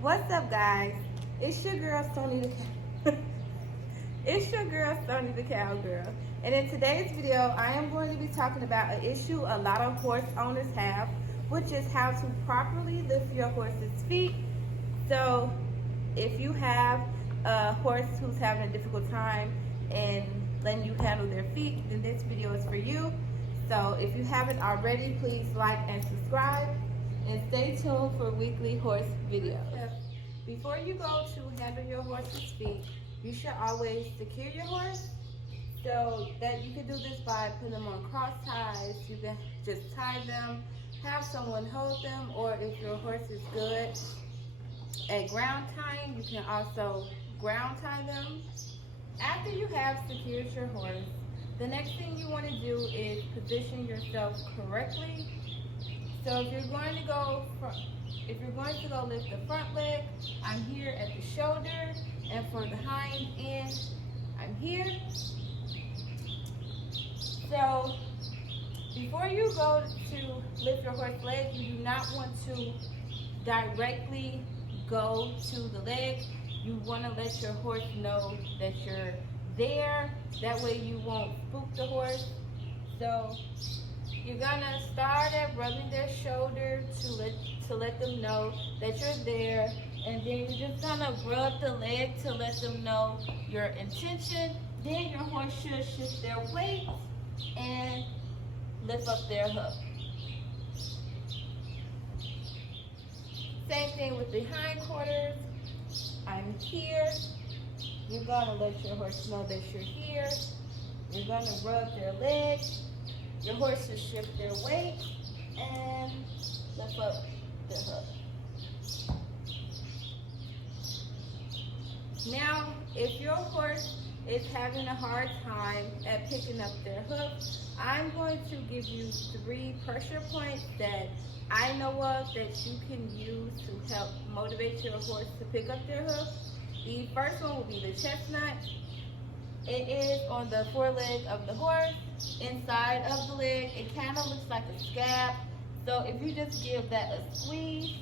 What's up, guys? It's your girl Sony the It's your girl Sony the Cowgirl, and in today's video, I am going to be talking about an issue a lot of horse owners have, which is how to properly lift your horse's feet. So, if you have a horse who's having a difficult time and letting you handle their feet, then this video is for you. So, if you haven't already, please like and subscribe. And stay tuned for weekly horse videos. Before you go to handle your horse's feet, you should always secure your horse. So that you can do this by putting them on cross ties. You can just tie them, have someone hold them, or if your horse is good at ground tying, you can also ground tie them. After you have secured your horse, the next thing you want to do is position yourself correctly. So if you're going to go lift the front leg, I'm here at the shoulder, and for the hind end, I'm here. So before you go to lift your horse's leg, you do not want to directly go to the leg. You want to let your horse know that you're there. That way you won't spook the horse. So you're gonna start at rubbing their shoulder to let them know that you're there, and then you're just gonna rub the leg to let them know your intention. Then your horse should shift their weight and lift up their hoof. Same thing with the hindquarters. I'm here. You're gonna let your horse know that you're here. You're gonna rub their legs. Your horse should shift their weight and lift up their hoof. Now, if your horse is having a hard time at picking up their hoof, I'm going to give you 3 pressure points that I know of that you can use to help motivate your horse to pick up their hoof. The first one will be the chestnut. It is on the foreleg of the horse. Inside of the leg, it kind of looks like a scab. So if you just give that a squeeze,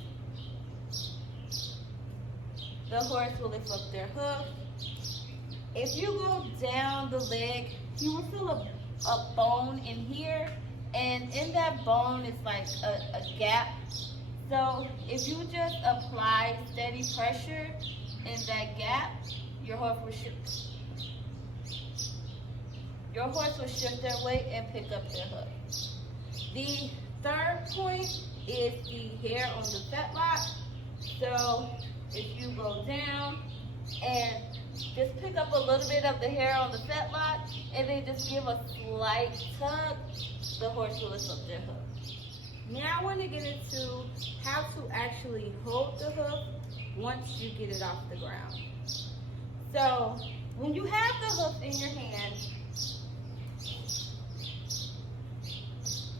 the horse will lift up their hoof. If you go down the leg, you will feel a bone in here, and in that bone is like a gap. So if you just apply steady pressure in that gap, your horse will shift. Your horse will shift their weight and pick up their hoof. The third point is the hair on the fetlock. So if you go down and just pick up a little bit of the hair on the fetlock and then just give a slight tug, the horse will lift up their hoof. Now I want to get into how to actually hold the hoof once you get it off the ground. So when you have the hoof in your hand,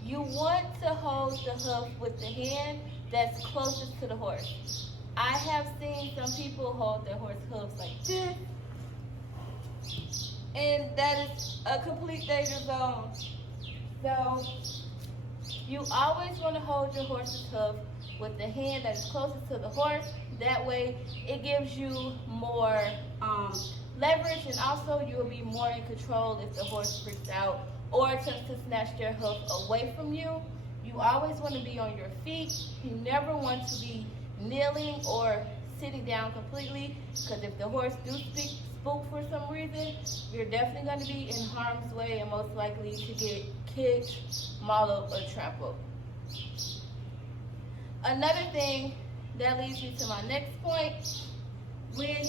you want to hold the hoof with the hand that's closest to the horse. I have seen some people hold their horse hooves like this, and that is a complete danger zone. So you always want to hold your horse's hoof with the hand that is closest to the horse. That way it gives you more leverage, and also you will be more in control if the horse freaks out or attempts to snatch their hoof away from you. You always want to be on your feet. You never want to be kneeling or sitting down completely, because if the horse do spook for some reason, you're definitely going to be in harm's way and most likely to get kicked, mauled, or trampled. Another thing that leads me to my next point, when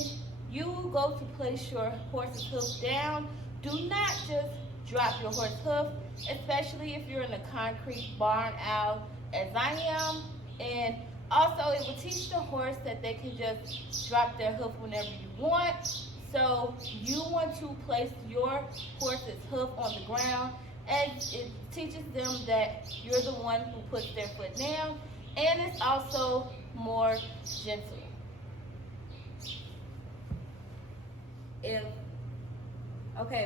you go to place your horse's hoof down, do not just drop your horse's hoof, especially if you're in a concrete barn owl as I am. And also it will teach the horse that they can just drop their hoof whenever you want. So you want to place your horse's hoof on the ground, as it teaches them that you're the one who puts their foot down, and it's also more gentle.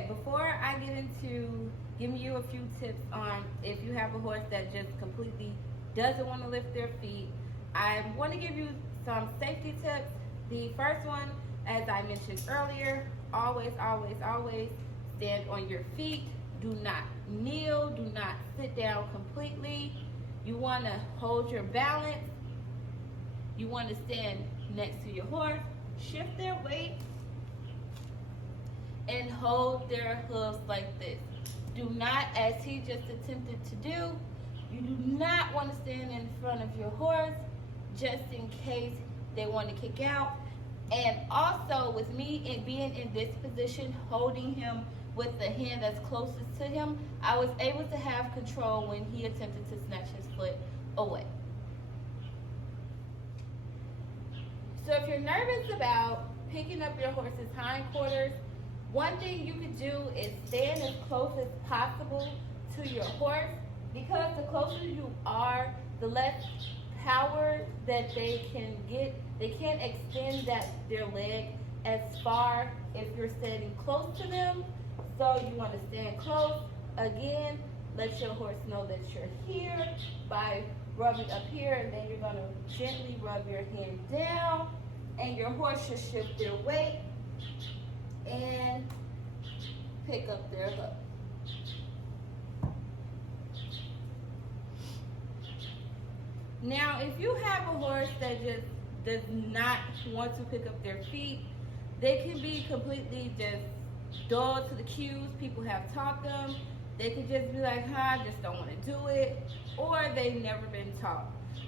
Before I get into giving you a few tips on if you have a horse that just completely doesn't want to lift their feet, I want to give you some safety tips. The first one, as I mentioned earlier, always, always, always stand on your feet. Do not kneel. Do not sit down completely. You want to hold your balance. You want to stand next to your horse. Shift their weight and hold their hooves like this. Do not, as he just attempted to do, you do not want to stand in front of your horse just in case they want to kick out. And also with me being in this position, holding him with the hand that's closest to him, I was able to have control when he attempted to snatch his foot away. So if you're nervous about picking up your horse's hindquarters, one thing you could do is stand as close as possible to your horse, because the closer you are, the less power that they can get. They can't extend their leg as far if you're standing close to them. So you want to stand close. Again, let your horse know that you're here by rubbing up here, and then you're going to gently rub your hand down, and your horse should shift their weight and pick up their hoof. Now, if you have a horse that just does not want to pick up their feet, they can be completely just dull to the cues people have taught them. They could just be like, I just don't want to do it, or they've never been taught.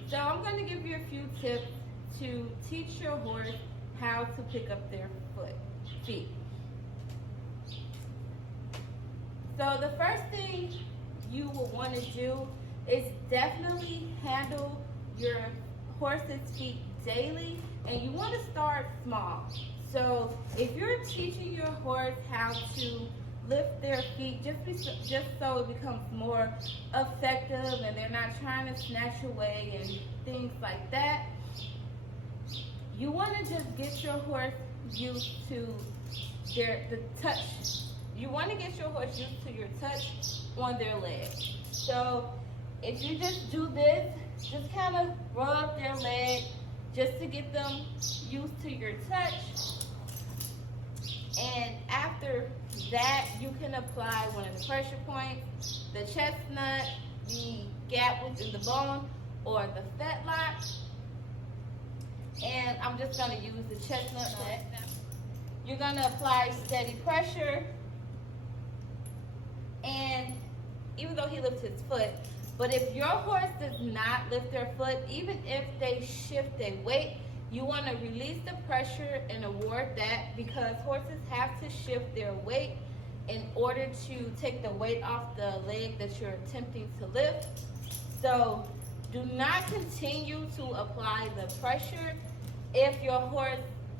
So I'm going to give you a few tips to teach your horse how to pick up their feet. So the first thing you will want to do is definitely handle your horse's feet daily, and you want to start small. So if you're teaching your horse how to lift their feet, just so it becomes more effective and they're not trying to snatch away and things like that, you want to just get your horse used to the touch. You want to get your horse used to your touch on their leg. So if you just do this, just kind of rub their leg just to get them used to your touch. And after that, you can apply one of the pressure points, the chestnut, the gap within the bone, or the fetlock. And I'm just going to use the chestnut. You're going to apply steady pressure. And even though he lifts his foot, but if your horse does not lift their foot, even if they shift their weight, you want to release the pressure and award that, because horses have to shift their weight in order to take the weight off the leg that you're attempting to lift. So do not continue to apply the pressure if your horse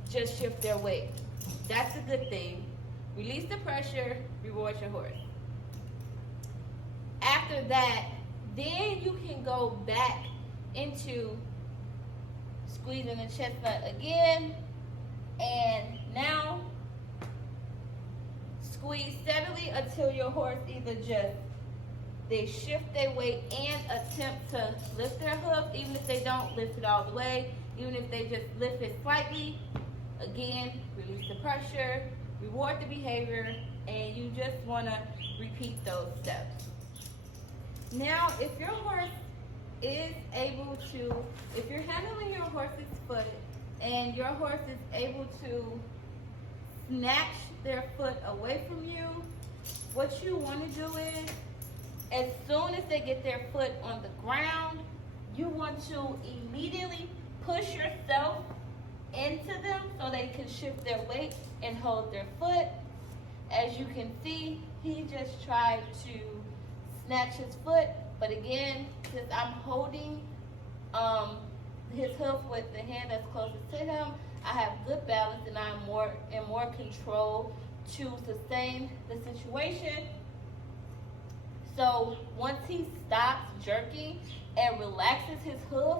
just shifts their weight. That's a good thing. Release the pressure, reward your horse. After that, then you can go back into squeezing the chestnut again, and now squeeze steadily until your horse either they shift their weight and attempt to lift their hoof. Even if they don't lift it all the way, even if they just lift it slightly, again, release the pressure, reward the behavior, and you just want to repeat those steps. Now, if your horse is able to, if you're handling your horse's foot and your horse is able to snatch their foot away from you, what you want to do is, as soon as they get their foot on the ground, you want to immediately push yourself into them so they can shift their weight and hold their foot. As you can see, he just tried to snatch his foot, but again, since I'm holding his hoof with the hand that's closest to him, I have good balance and I'm in more control to sustain the situation. So once he stops jerking and relaxes his hoof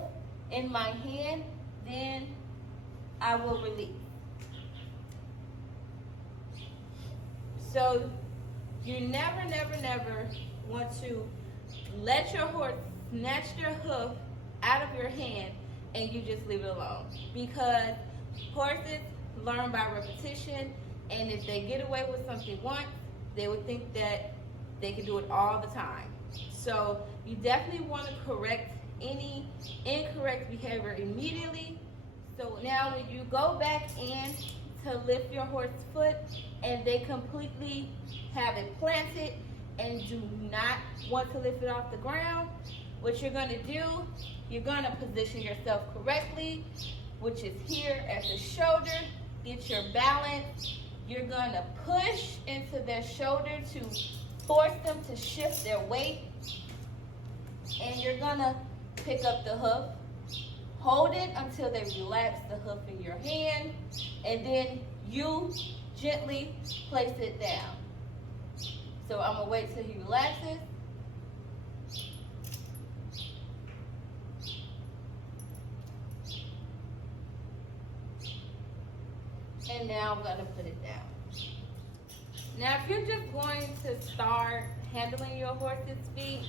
in my hand, then I will release. So you never want to let your horse snatch their hoof out of your hand and you just leave it alone. Because horses learn by repetition, and if they get away with something once, they would think that they can do it all the time. So you definitely want to correct any incorrect behavior immediately. So now when you go back in to lift your horse's foot and they completely have it planted and do not want to lift it off the ground, what you're going to do, you're going to position yourself correctly, which is here at the shoulder. Get your balance. You're going to push into their shoulder to force them to shift their weight. And you're going to pick up the hoof. Hold it until they relax the hoof in your hand. And then you gently place it down. So I'm going to wait till he relaxes. And now I'm going to put it down. Now, if you're just going to start handling your horse's feet,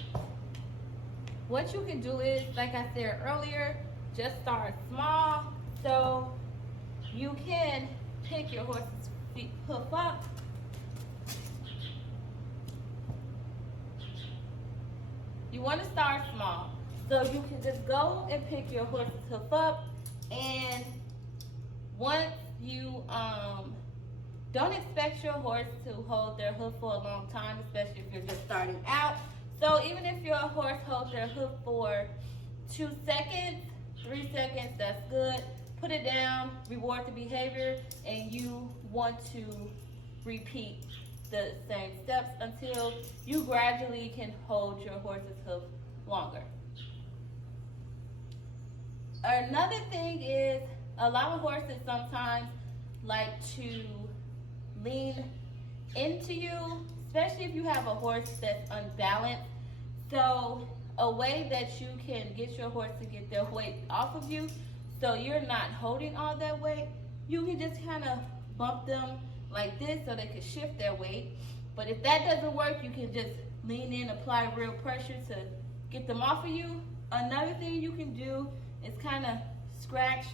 what you can do is, like I said earlier, just start small. So you can pick your horse's feet hoof up. You want to start small. So you can just go and pick your horse's hoof up, and once you don't expect your horse to hold their hoof for a long time, especially if you're just starting out. So even if your horse holds their hoof for 2 seconds, 3 seconds, that's good. Put it down, reward the behavior, and you want to repeat the same steps until you gradually can hold your horse's hoof longer. Another thing is, a lot of horses sometimes like to lean into you, especially if you have a horse that's unbalanced. So a way that you can get your horse to get their weight off of you, so you're not holding all that weight, you can just kind of bump them like this so they can shift their weight. But if that doesn't work, you can just lean in, apply real pressure to get them off of you. Another thing you can do is kind of scratch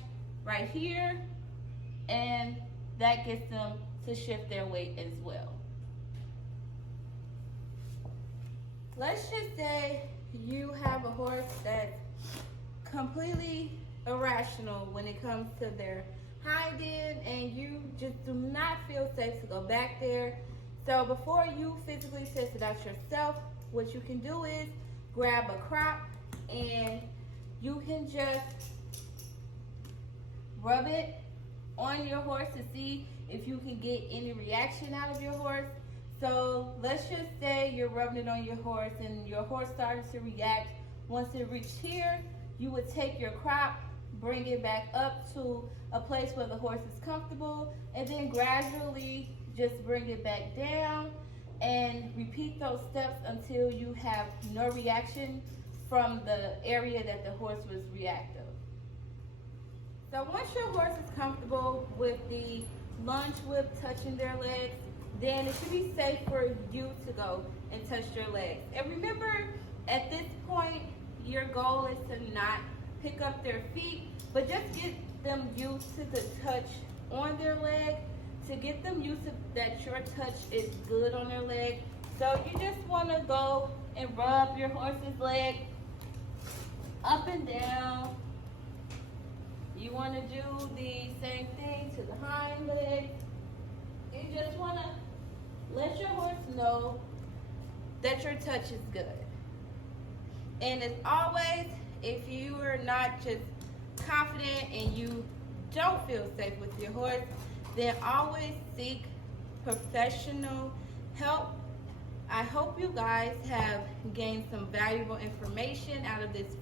right here, and that gets them to shift their weight as well. Let's just say you have a horse that's completely irrational when it comes to their hind end, and you just do not feel safe to go back there. So before you physically test it out yourself, what you can do is grab a crop and you can just rub it on your horse to see if you can get any reaction out of your horse. So let's just say you're rubbing it on your horse and your horse started to react. Once it reached here, you would take your crop, bring it back up to a place where the horse is comfortable, and then gradually just bring it back down and repeat those steps until you have no reaction from the area that the horse was reactive. So once your horse is comfortable with the lunge whip touching their legs, then it should be safe for you to go and touch their legs. And remember, at this point, your goal is to not pick up their feet, but just get them used to the touch on their leg, to get them used to that your touch is good on their leg. So you just want to go and rub your horse's leg up and down. You want to do the same thing to the hind leg. You just want to let your horse know that your touch is good. And as always, if you are not just confident and you don't feel safe with your horse, then always seek professional help. I hope you guys have gained some valuable information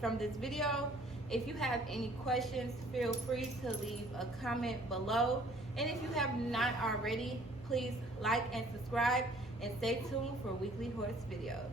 from this video. If you have any questions, feel free to leave a comment below. And if you have not already, please like and subscribe and stay tuned for weekly horse videos.